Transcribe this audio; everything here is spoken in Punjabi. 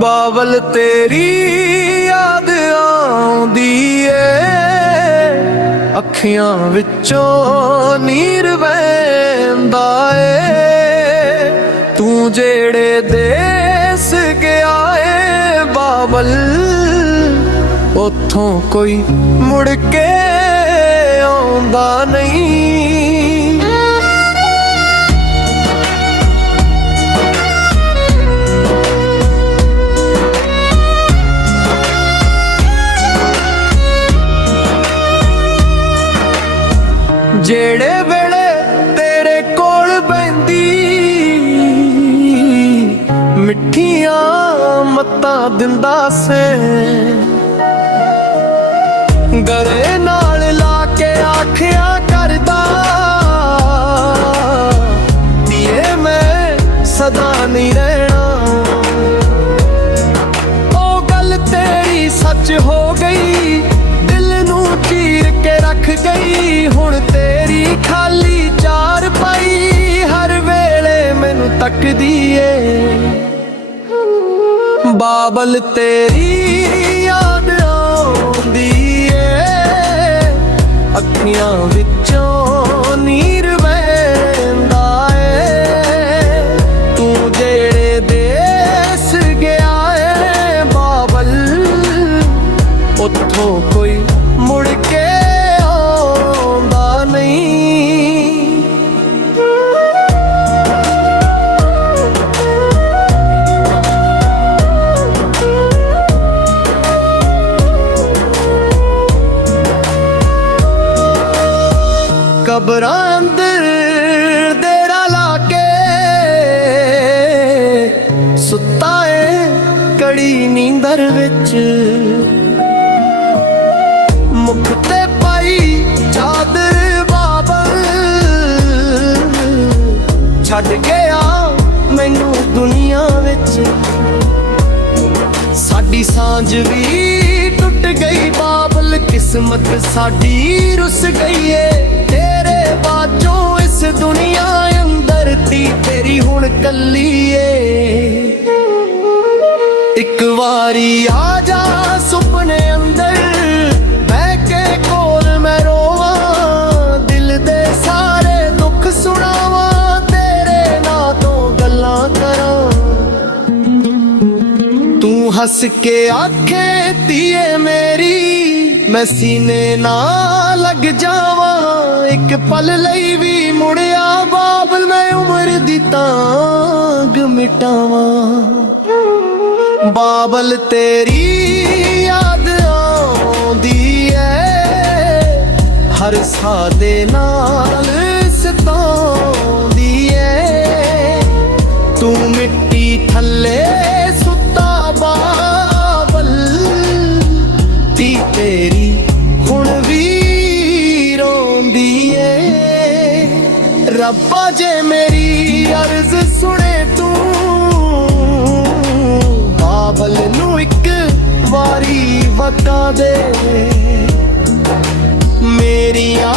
ਬਾਬਲ ਤੇਰੀ ਯਾਦ ਆਉਂਦੀ ਏ, ਅੱਖੀਆਂ ਵਿੱਚੋਂ ਨੀਰ ਵਹਿੰਦਾ ਏ। ਤੂੰ ਜਿਹੜੇ ਦੇਸ ਗਿਆ ਏ ਬਾਬਲ, ਉੱਥੋਂ ਕੋਈ ਮੁੜ ਕੇ ਆਉਂਦਾ ਨਹੀਂ। ਜਿਹੜੇ ਵੇਲੇ ਤੇਰੇ ਕੋਲ ਬੈੰਦੀ, ਮਿੱਠੀਆਂ ਮੱਤਾਂ ਦਿੰਦਾ ਸੇ, ਗਲੇ ਨਾਲ ਲਾ ਕੇ ਆਖਿਆ ਕਰਦਾ, ਧੀਏ ਮੈਂ ਸਦਾ ਨਹੀਂ ਰਹਿਣਾ। ਉਹ ਗੱਲ ਤੇਰੀ ਸੱਚ ਹੋ ਗਈ, ਦਿਲ ਨੂੰ ਚੀਰ ਕੇ ਰੱਖ ਗਈ। ਹੁਣ ਤੇਰੀ ਖਾਲੀ ਚਾਰ ਪਾਈ ਹਰ ਵੇਲੇ ਮੈਨੂੰ ਤੱਕਦੀ ਏ। ਬਾਬਲ ਤੇਰੀ ਯਾਦ ਆਉਂਦੀ ਏ, ਅੱਖੀਆਂ ਵਿੱਚੋਂ ਨੀਰ ਵਹਿੰਦਾ ਏ। ਤੂੰ ਜਿਹੜੇ ਦੇਸ ਗਿਆ ਏ ਬਾਬਲ, ਉੱਥੋਂ ਕੋਈ ਮੁੜ ਕੇ ਆਉਂਦਾ ਨਹੀਂ। ਕਬਰਾਂ ਅੰਦਰ ਡੇਰਾ ਲਾ ਕੇ ਸੁੱਤਾ ਏ ਕੜੀ ਨੀਂਦਰ ਵਿੱਚ, ਮੁੱਖ ਤੇ ਪਾਈ ਚਾਦਰ ਬਾਬਲ, ਛੱਡ ਗਿਆ ਮੈਨੂੰ ਦੁਨੀਆ ਵਿੱਚ। ਸਾਡੀ ਸਾਂਝ ਵੀ ਟੁੱਟ ਗਈ ਬਾਬਲ, ਕਿਸਮਤ ਸਾਡੀ ਰੁੱਸ ਗਈ ਏ। ਤੇਰੇ ਬਾਝੋਂ ਇਸ ਦੁਨੀਆ ਅੰਦਰ ਤੀ ਤੇਰੀ ਹੁਣ ਕੱਲੀ ਏ। ਇੱਕ ਵਾਰੀ ਆ ਜਾ ਸੁਪਨੇ ਅੰਦਰ, ਬਹਿ ਕੇ ਕੋਲ ਮੈਂ ਰੋਵਾਂ, ਦਿਲ ਦੇ ਸਾਰੇ ਦੁੱਖ ਸੁਣਾਵਾਂ, ਤੇਰੇ ਨਾਂ ਤੋਂ ਗੱਲਾਂ ਕਰਾਂ। ਤੂੰ ਹੱਸ ਕੇ ਆਖੇ ਧੀਏ ਮੇਰੀ, ਮੈਂ ਸੀਨੇ ਨਾਲ ਲੱਗ ਜਾਵਾਂ। ਇੱਕ ਪਲ ਲਈ ਵੀ ਮੁੜਿਆ ਬਾਬਲ, ਮੈਂ ਉਮਰ ਦੀ ਤਾਂਗ ਮਿਟਾਵਾਂ। ਬਾਬਲ ਤੇਰੀ ਯਾਦ ਆਉਂਦੀ ਏ, ਹਰ ਸਾਹ ਦੇ ਨਾਲ ਸਤਾਉਂਦੀ ਏ। ਤੂੰ ਮਿੱਟੀ ਥੱਲੇ ਸੁੱਤਾ ਬਾਬਲ, ਤੀ ਤੇਰੀ ਹੁਣ ਵੀ ਰੋਂਦੀ ਏ। ਰੱਬਾ ਜੇ ਮੇਰੀ ਅਰਜ਼ ਸੁਣੇ ਤੂੰ, ਬਾਬਲ ਨੂੰ ਇੱਕ ਵਾਰੀ ਵਕਾ ਦੇ। ਮੇਰੀਆਂ